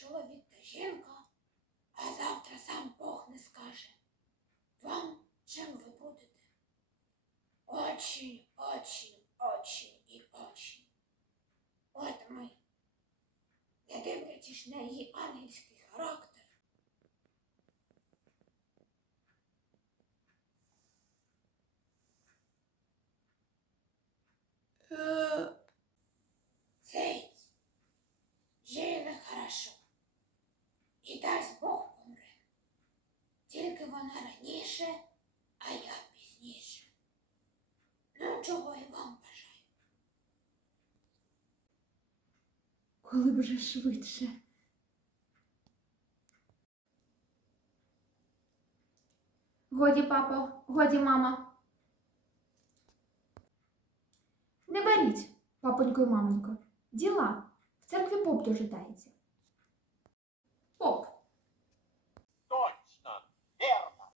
чоловік та жінка, а завтра сам Бог не скаже. Вам чим ви будете? Очень, очень, очень і очень. От ми, не дивлячись на її ангельський І дасть Бог помре. Тільки вона раніше, а я пізніше. Ну, чого і вам бажаю. Коли б вже швидше. Годі, папо, годі, мама. Не беріть, папонько і мамонько. Діла. В церкві поп дожидається.